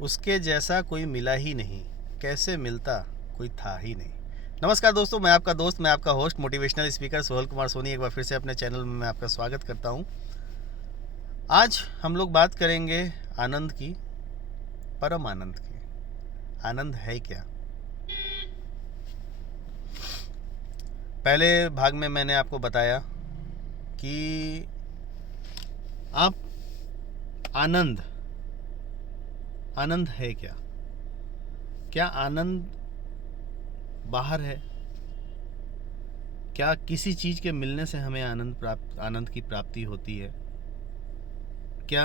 उसके जैसा कोई मिला ही नहीं, कैसे मिलता कोई था ही नहीं। नमस्कार दोस्तों, मैं आपका दोस्त, मैं आपका host, motivational speaker Sohal Kumar Soni एक बार फिर से अपने चैनल में मैं आपका स्वागत करता हूं। आज हम लोग बात करेंगे आनंद की, परम आनंद की। आनंद है क्या? पहले भाग में मैंने आपको बताया कि आप आनंद आनंद है क्या? क्या आनंद बाहर है? क्या किसी चीज़ के मिलने से हमें आनंद की प्राप्ति होती है? क्या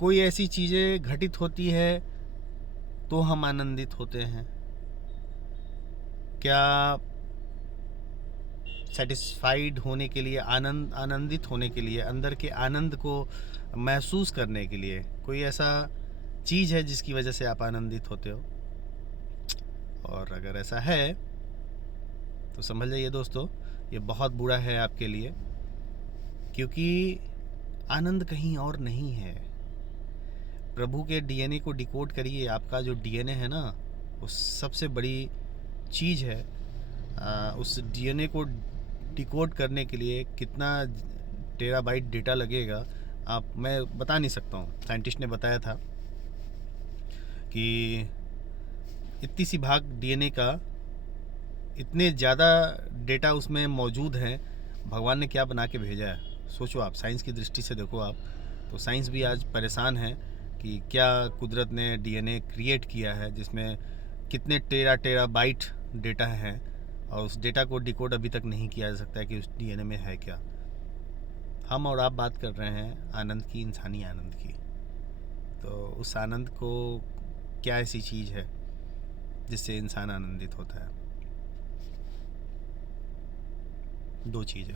कोई ऐसी चीज़ें घटित होती है तो हम आनंदित होते हैं? क्या सेटिस्फाइड होने के लिए, आनंदित होने के लिए, अंदर के आनंद को महसूस करने के लिए कोई ऐसा चीज़ है जिसकी वजह से आप आनंदित होते हो? और अगर ऐसा है तो समझ जाइए दोस्तों, ये बहुत बुरा है आपके लिए, क्योंकि आनंद कहीं और नहीं है। प्रभु के डीएनए को डिकोड करिए। आपका जो डीएनए है ना, वो सबसे बड़ी चीज़ है। उस डीएनए को डिकोड करने के लिए कितना टेराबाइट डेटा लगेगा, मैं बता नहीं सकता हूँ। साइंटिस्ट ने बताया था कि इतनी सी भाग डीएनए का, इतने ज़्यादा डेटा उसमें मौजूद हैं। भगवान ने क्या बना के भेजा है, सोचो आप। साइंस की दृष्टि से देखो आप, तो साइंस भी आज परेशान है कि क्या कुदरत ने डीएनए क्रिएट किया है जिसमें कितने टेरा बाइट डेटा हैं, और उस डेटा को डिकोड अभी तक नहीं किया जा सकता है कि उस डीएनए में है क्या। हम और आप बात कर रहे हैं आनंद की, इंसानी आनंद की। तो उस आनंद को, क्या ऐसी चीज़ है जिससे इंसान आनंदित होता है? दो चीज़ें।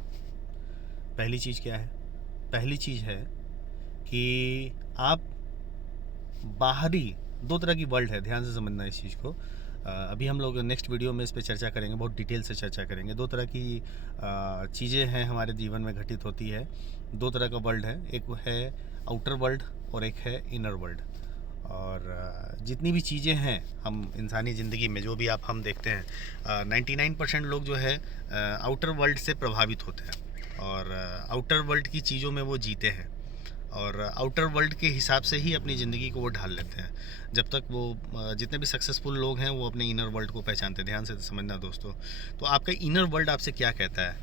पहली चीज़ क्या है? पहली चीज़ है कि आप बाहरी, दो तरह की वर्ल्ड है, ध्यान से समझना इस चीज़ को। अभी हम लोग नेक्स्ट वीडियो में इस पर चर्चा करेंगे, बहुत डिटेल से चर्चा करेंगे। दो तरह की चीज़ें हैं हमारे जीवन में घटित होती है। दो तरह का वर्ल्ड है, एक है आउटर वर्ल्ड और एक है इनर वर्ल्ड। और जितनी भी चीज़ें हैं हम इंसानी ज़िंदगी में, जो भी आप हम देखते हैं, 99% लोग जो है आउटर वर्ल्ड से प्रभावित होते हैं, और आउटर वर्ल्ड की चीज़ों में वो जीते हैं, और आउटर वर्ल्ड के हिसाब से ही अपनी ज़िंदगी को वो ढाल लेते हैं। जब तक वो जितने भी सक्सेसफुल लोग हैं वो अपने इनर वर्ल्ड को पहचानते हैं। ध्यान से समझना दोस्तों। तो आपका इनर वर्ल्ड आपसे क्या कहता है?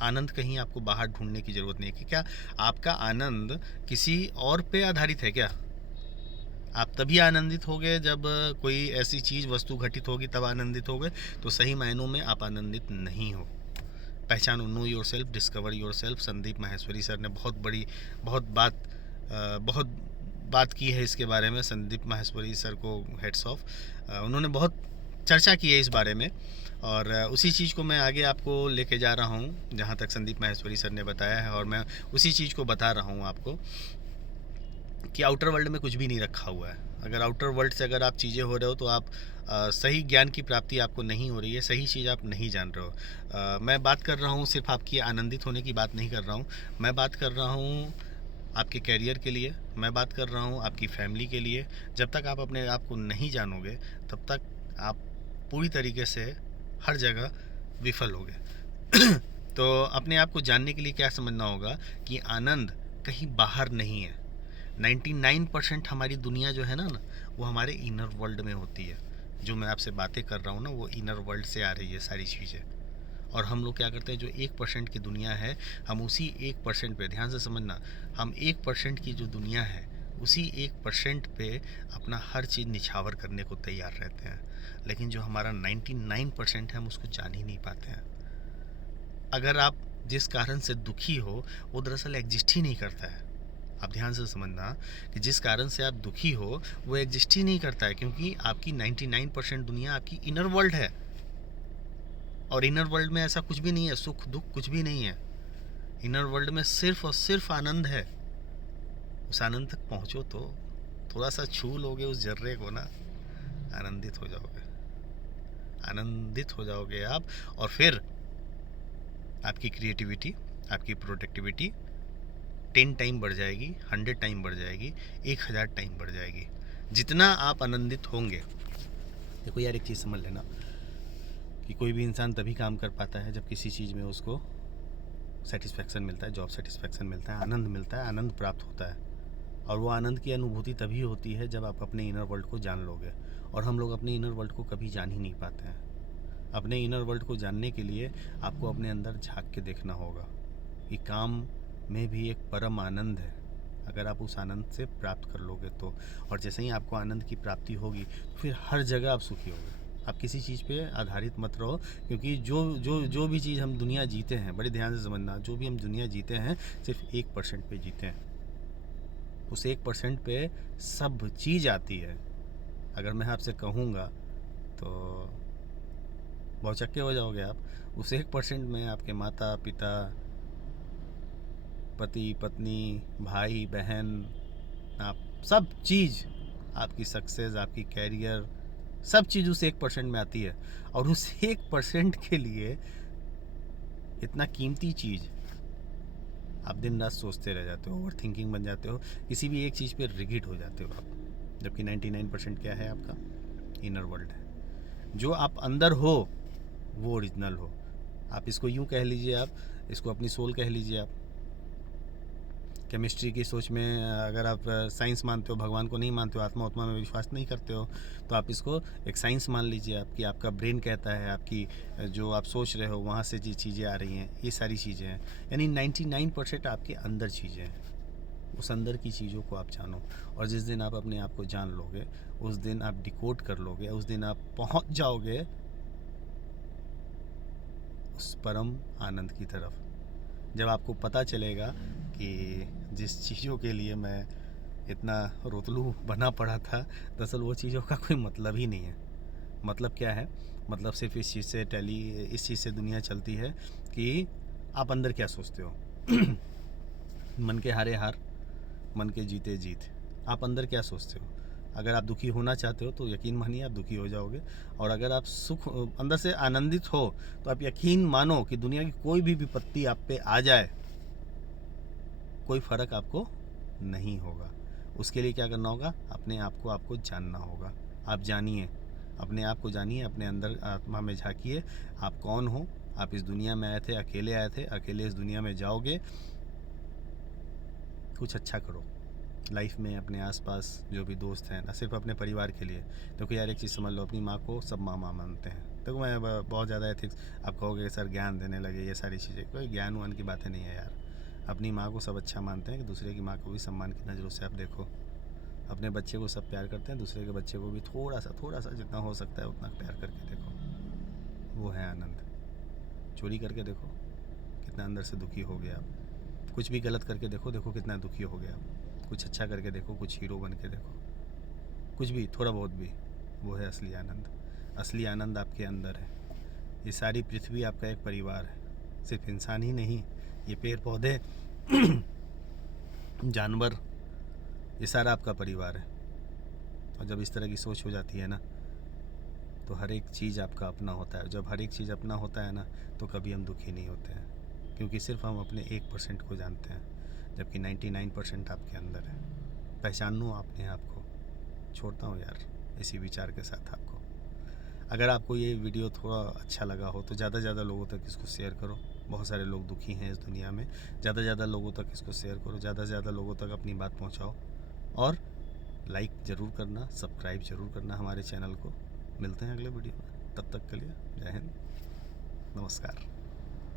आनंद कहीं आपको बाहर ढूंढने की ज़रूरत नहीं है कि क्या आपका आनंद किसी और पे आधारित है क्या? आप तभी आनंदित होगे जब कोई ऐसी चीज़, वस्तु घटित होगी, तब आनंदित होगे। तो सही मायनों में आप आनंदित नहीं हो। पहचानो, know your self, discover your self. Sandeep Maheshwari sir ने बहुत बात की है इसके बारे में। संदीप माहेश्वरी सर को हेड्स ऑफ। उन्होंने बहुत चर्चा की है इस बारे में, और उसी चीज़ को मैं आगे आपको लेके जा रहा हूँ जहाँ तक संदीप माहेश्वरी सर ने बताया है, और मैं उसी चीज़ को बता रहा हूँ आपको कि आउटर वर्ल्ड में कुछ भी नहीं रखा हुआ है। अगर आउटर वर्ल्ड से अगर आप चीज़ें हो रहे हो तो आप सही ज्ञान की प्राप्ति आपको नहीं हो रही है, सही चीज़ आप नहीं जान रहे हो। मैं बात कर रहा हूँ सिर्फ आपकी आनंदित होने की बात नहीं कर रहा हूँ। मैं बात कर रहा हूँ आपके कैरियर के लिए, मैं बात कर रहा हूँ आपकी फैमिली के लिए। जब तक आप अपने आप को नहीं जानोगे तब तक आप पूरी तरीके से हर जगह विफल होगे। तो अपने आप को जानने के लिए क्या समझना होगा कि आनंद कहीं बाहर नहीं है। 99% हमारी दुनिया जो है ना, वो हमारे इनर वर्ल्ड में होती है। जो मैं आपसे बातें कर रहा हूँ ना, वो इनर वर्ल्ड से आ रही है सारी चीज़ें। और हम लोग क्या करते हैं, जो 1% की दुनिया है, हम उसी 1% पे, ध्यान से समझना, हम 1% की जो दुनिया है उसी 1% पे अपना हर चीज़ निछावर करने को तैयार रहते हैं। लेकिन जो हमारा 99% है, हम उसको जान ही नहीं पाते हैं। अगर आप जिस कारण से दुखी हो, वो दरअसल एग्जिस्ट ही नहीं करता है। आप ध्यान से समझना कि जिस कारण से आप दुखी हो वो एग्जिस्ट ही नहीं करता है, क्योंकि आपकी 99% दुनिया आपकी इनर वर्ल्ड है, और इनर वर्ल्ड में ऐसा कुछ भी नहीं है, सुख दुख कुछ भी नहीं है। इनर वर्ल्ड में सिर्फ और सिर्फ आनंद है। उस आनंद तक पहुंचो तो थोड़ा सा छू लोगे उस जर्रे को ना, आनंदित हो जाओगे। आनंदित हो जाओगे आप, और फिर आपकी क्रिएटिविटी, आपकी प्रोडक्टिविटी 10 टाइम बढ़ जाएगी, 100 टाइम बढ़ जाएगी, 1000 टाइम बढ़ जाएगी। जितना आप आनंदित होंगे, देखो यार एक चीज़ समझ लेना कि कोई भी इंसान तभी काम कर पाता है जब किसी चीज़ में उसको सेटिस्फेक्शन मिलता है, जॉब सेटिस्फेक्शन मिलता है, आनंद मिलता है, आनंद प्राप्त होता है। और वो आनंद की अनुभूति तभी होती है जब आप अपने इनर वर्ल्ड को जान लोगे। और हम लोग अपने इनर वर्ल्ड को कभी जान ही नहीं पाते हैं। अपने इनर वर्ल्ड को जानने के लिए आपको अपने अंदर झांक के देखना होगा कि काम में भी एक परम आनंद है, अगर आप उस आनंद से प्राप्त कर लोगे तो। और जैसे ही आपको आनंद की प्राप्ति होगी तो फिर हर जगह आप सुखी होगे। आप किसी चीज़ पे आधारित मत रहो, क्योंकि जो भी चीज़ हम दुनिया जीते हैं, बड़े ध्यान से समझना, जो भी हम दुनिया जीते हैं सिर्फ 1% पे जीते हैं। उस 1% पे सब चीज़ आती है। अगर मैं आपसे कहूँगा तो बहुचक्के हो जाओगे आप। उस 1% में आपके माता पिता, पति पत्नी, भाई बहन, आप सब चीज़, आपकी सक्सेस, आपकी कैरियर, सब चीज़ उस 1% में आती है। और उस 1% के लिए इतना कीमती चीज़ आप दिन रात सोचते रह जाते हो, ओवर थिंकिंग बन जाते हो, किसी भी एक चीज़ पे रिगिड हो जाते हो आप। जबकि 99% क्या है आपका इनर वर्ल्ड है। जो आप अंदर हो वो ओरिजिनल हो। आप इसको यूँ कह लीजिए, आप इसको अपनी सोल कह लीजिए। आप केमिस्ट्री की सोच में अगर आप साइंस मानते हो, भगवान को नहीं मानते हो, आत्मा उत्मा में विश्वास नहीं करते हो, तो आप इसको एक साइंस मान लीजिए। आपकी आपका ब्रेन कहता है, आपकी जो आप सोच रहे हो वहाँ से जी चीज़ें आ रही हैं, ये सारी चीज़ें हैं। यानी 99% आपके अंदर चीज़ें हैं। उस अंदर की चीज़ों को आप जानो। और जिस दिन आप अपने आप को जान लोगे, उस दिन आप डिकोड कर लोगे, उस दिन आप पहुँच जाओगे उस परम आनंद की तरफ। जब आपको पता चलेगा कि जिस चीज़ों के लिए मैं इतना रोतलू बना पड़ा था, दरअसल वो चीज़ों का कोई मतलब ही नहीं है। मतलब क्या है? मतलब सिर्फ इस चीज़ से दुनिया चलती है कि आप अंदर क्या सोचते हो। मन के हारे हार, मन के जीते जीत। आप अंदर क्या सोचते हो? अगर आप दुखी होना चाहते हो तो यकीन मानिए आप दुखी हो जाओगे। और अगर आप सुख अंदर से आनंदित हो तो आप यकीन मानो कि दुनिया की कोई भी विपत्ति आप पे आ जाए, कोई फ़र्क आपको नहीं होगा। उसके लिए क्या करना होगा? अपने आप को आपको जानना होगा। आप जानिए, अपने आप को जानिए, अपने अंदर आत्मा में झाँकिए। आप कौन हो? आप इस दुनिया में आए थे, अकेले इस दुनिया में जाओगे। कुछ अच्छा करो लाइफ में। अपने आसपास जो भी दोस्त हैं, ना सिर्फ अपने परिवार के लिए। देखो यार एक चीज़ समझ लो, अपनी माँ को सब माँ मानते हैं। देखो मैं बहुत ज़्यादा एथिक्स, आप कहोगे सर ज्ञान देने लगे, ये सारी चीज़ें, कोई ज्ञान वान की बातें नहीं है यार। अपनी माँ को सब अच्छा मानते हैं कि दूसरे की माँ को भी सम्मान की नज़रों से आप देखो। अपने बच्चे को सब प्यार करते हैं, दूसरे के बच्चे को भी थोड़ा सा जितना हो सकता है उतना प्यार करके देखो। वो है आनंद। चोरी करके देखो कितना अंदर से दुखी हो गया आप। कुछ भी गलत करके देखो, देखो कितना दुखी हो गया आप। कुछ अच्छा करके देखो, कुछ हीरो बन के देखो, कुछ भी, थोड़ा बहुत भी, वो है असली आनंद। असली आनंद आपके अंदर है। ये सारी पृथ्वी आपका एक परिवार है। सिर्फ इंसान ही नहीं, ये पेड़ पौधे जानवर, ये सारा आपका परिवार है। और जब इस तरह की सोच हो जाती है ना, तो हर एक चीज़ आपका अपना होता है। जब हर एक चीज़ अपना होता है ना, तो कभी हम दुखी नहीं होते हैं, क्योंकि सिर्फ हम अपने 1% को जानते हैं, जबकि 99% आपके अंदर है। पहचान लो अपने आप को। छोड़ता हूँ यार इसी विचार के साथ आपको। अगर आपको ये वीडियो थोड़ा अच्छा लगा हो तो ज़्यादा से ज़्यादा लोगों तक इसको शेयर करो। बहुत सारे लोग दुखी हैं इस दुनिया में। ज़्यादा से ज़्यादा लोगों तक इसको शेयर करो, ज़्यादा से ज़्यादा लोगों तक अपनी बात पहुँचाओ। और लाइक ज़रूर करना, सब्सक्राइब ज़रूर करना हमारे चैनल को। मिलते हैं अगले वीडियो में, तब तक के लिए जय हिंद, नमस्कार।